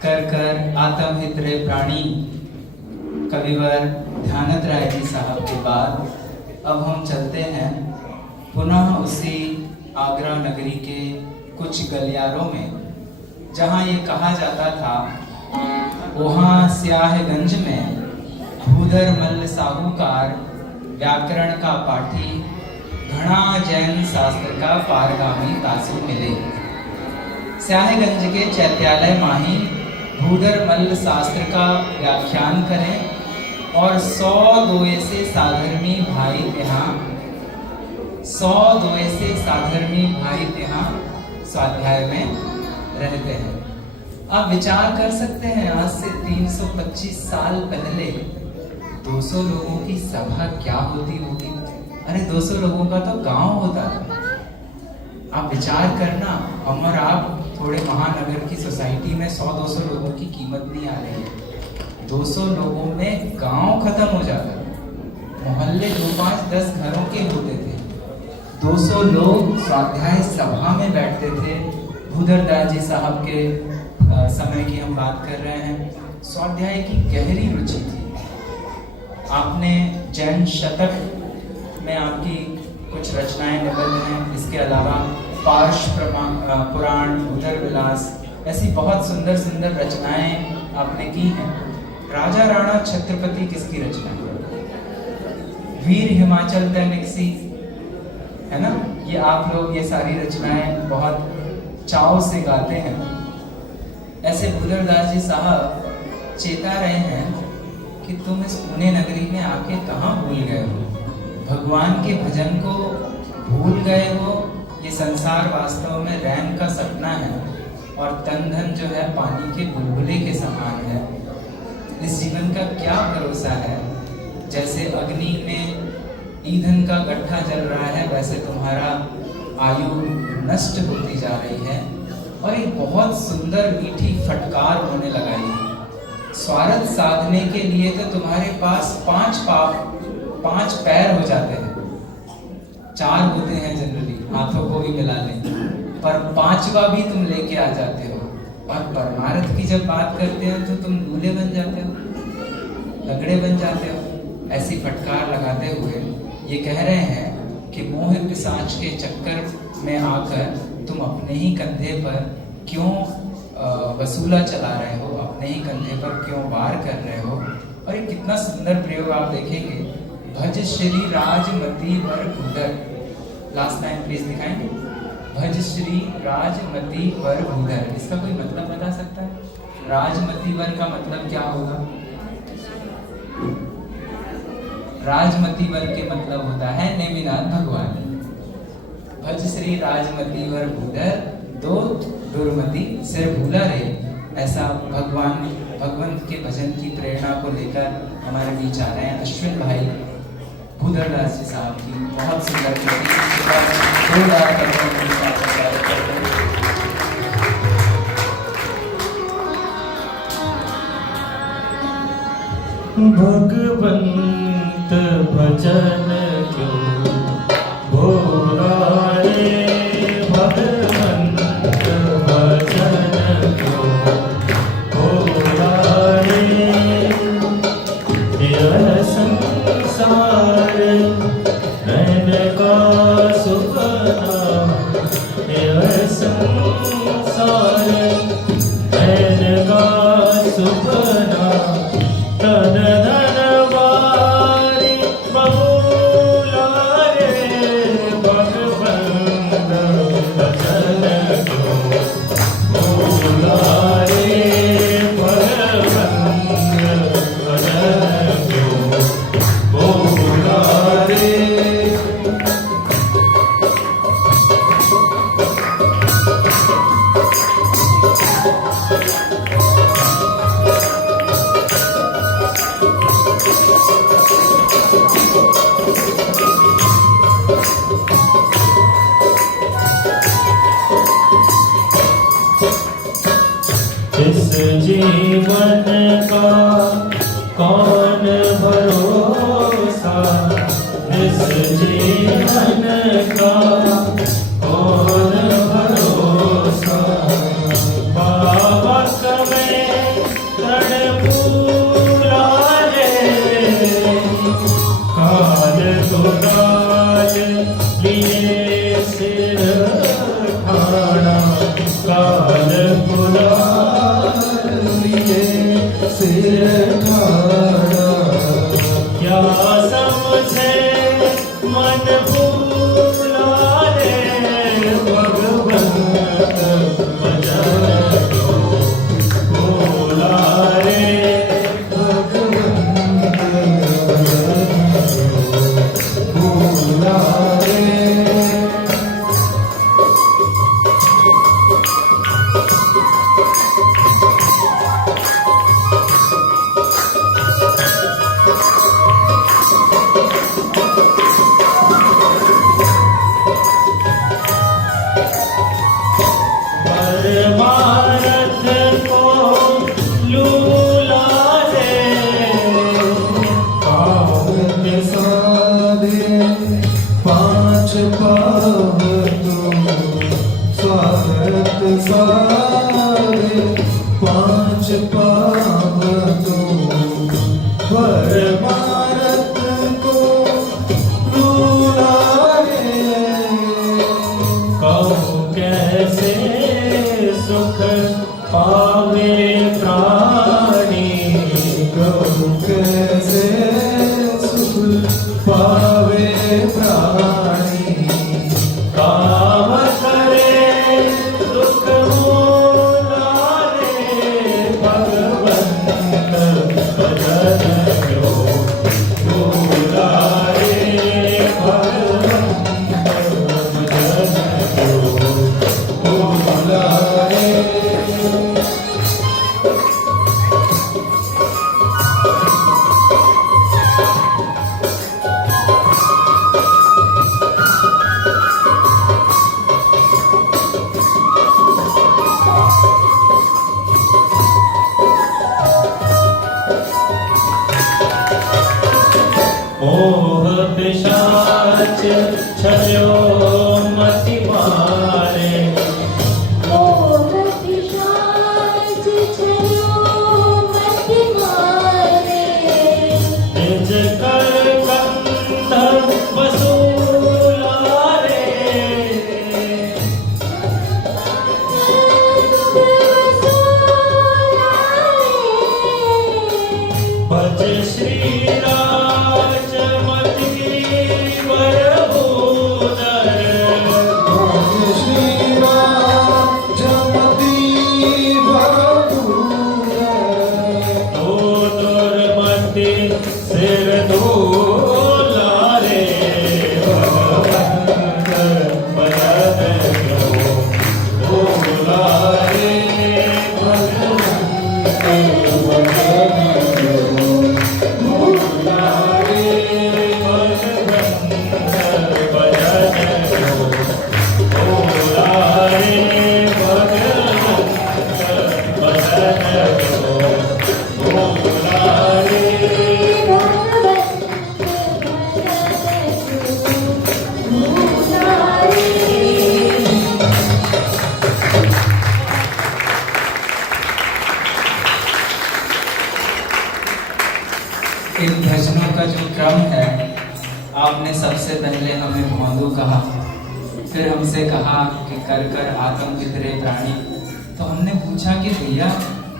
कर कर आत्महित रे प्राणी कविवर ध्यानत राय जी साहब के बाद अब हम चलते हैं पुनः उसी आगरा नगरी के कुछ गलियारों में, जहाँ ये कहा जाता था वहाँ स्याहगंज में भूधर मल्ल साहूकार व्याकरण का पाठी घना जैन शास्त्र का पारगामी तासु मिले। स्याहगंज के चैत्यालय माही भूधर मल्ल शास्त्र का व्याख्यान करें और 100 दोए से साधर्मी भाई यहाँ 100 दोए से साधर्मी भाई यहाँ स्वाध्याय में रहते हैं। आप विचार कर सकते हैं आज से 325 साल पहले 200 लोगों की सभा क्या होती होगी। अरे 200 लोगों का तो गांव होता था। आप विचार करना, हम और आप थोड़े महानगर की सोसाइटी में 100-200 लोगों की कीमत नहीं आ रही है। 200 लोगों में गांव खत्म हो जाता, मोहल्ले 2-5-10 घरों के होते थे। 200 लोग स्वाध्याय सभा में बैठते थे। भूधर दास जी साहब के समय की हम बात कर रहे हैं। स्वाध्याय की गहरी रुचि थी। आपने जैन शतक में आपकी कुछ रचनाएं निबद्ध हैं। इसके अलावा पार्श पुराण, भूधर विलास, ऐसी बहुत सुंदर सुंदर रचनाएं आपने की हैं। राजा राणा छत्रपति किसकी रचना है? वीर हिमाचल तैनिकसी, है ना? ये आप लोग ये सारी रचनाएं बहुत चाव से गाते हैं। ऐसे भूधर दास जी साहब चेता रहे हैं कि तुम इस पुणे नगरी में आके कहाँ भूल गए हो, भगवान के भजन को भूल गए हो। ये संसार वास्तव में रैन का सपना है और तन धन जो है पानी के बुलबुले के समान है। इस जीवन का क्या भरोसा है? जैसे अग्नि में ईंधन का गड्ढा जल रहा है, वैसे तुम्हारा आयु नष्ट होती जा रही है। और एक बहुत सुंदर मीठी फटकार होने लगाई। स्वार्थ साधने के लिए तो तुम्हारे पास 5 पैर हो जाते हैं। 4 होते हैं जनरली, हाथों को भी मिला लें, पर 5वां भी तुम लेके आ जाते हो। और परमार्थ की जब बात करते हो तो तुम लूले बन जाते हो, लगड़े बन जाते हो। ऐसी फटकार लगाते हुए ये कह रहे हैं कि मोह पिशाच के चक्कर में आकर तुम अपने ही कंधे पर क्यों वसूला चला रहे हो, अपने ही कंधे पर क्यों वार कर रहे हो। और ये कितना सुंदर प्रयोग आप देखेंगे। भज श्री राजमती वर भूधर, लास्ट टाइम प्लीज दिखाएंगे। भज श्री राजमती वर भूधर, इसका कोई मतलब बता सकता है? राजमती वर का मतलब क्या होगा? राजमती वर के मतलब होता है नेमिनाथ भगवान। भज श्री राजमती वर भूधर, दो दुर्मति सिर भूला रे। ऐसा भगवंत के भजन की प्रेरणा को लेकर हमारे बीच आ रहे हैं अश्विन भाई भूधर दास जी साहब की बहुत सुंदर भगवंत भजन क्यों भोरा रे, भगवंत भजन क्यों भोरा रे। यह संसार नैन का सुपना, यह संसार नैन का सुपना। तन धन वारी बहुला रे, भगवंत भजन क्यों भोला रे, भगवंत भजन क्यों भोला रे। इस जीवन का कौन भरोसा, इस जीवन का कौन भरोसा। पावक में रणपुलारे काल तुलाल लिए सिर ठाणा काल तुलाल लिए सिर ठाणा क्या समझे मन भूलारे भगवंत भजन को भूलारे भगवंत भूलारे परमारथ को लूलारे पाव के साधे पांच पाव तुम स्वागत साधे पांच पाव तुम परमारथ को लूलारे कहो कैसे सुख पावे प्राणी कहो कैसे सुख पावे प्राणी काम करे दुख मोलारे भगवंत भजन को भूलारे भगवंत भजन को भूलारे मोह पिशाच छलो मति मारे मोह पिशाच छलो मति मारे निज कर कंठ वसूलारे भज श्री राजमति वरभूधर श्री राजमति वरभूधर तो दुर्मति सिर धूलारे भगवंत भजन को भूलारे भगवंत भजन को भूलारे भगवंत भजन को भूलारे भगवंत भजन को भूलारे इन भजनों का जो क्रम है, आपने सबसे पहले हमें भौंदू कहा, फिर हमसे कहा कि कर कर आत्म वितरे प्राणी। तो हमने पूछा कि भैया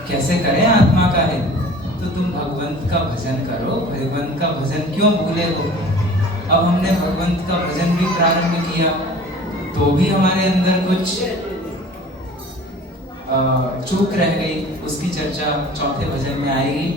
कैसे करें आत्मा का हित? तो तुम भगवंत का भजन करो, भगवंत का भजन क्यों भूले हो? अब हमने भगवंत का भजन भी प्रारंभ किया, तो भी हमारे अंदर कुछ चूक रह गई, उसकी चर्चा चौथे भजन में आएगी।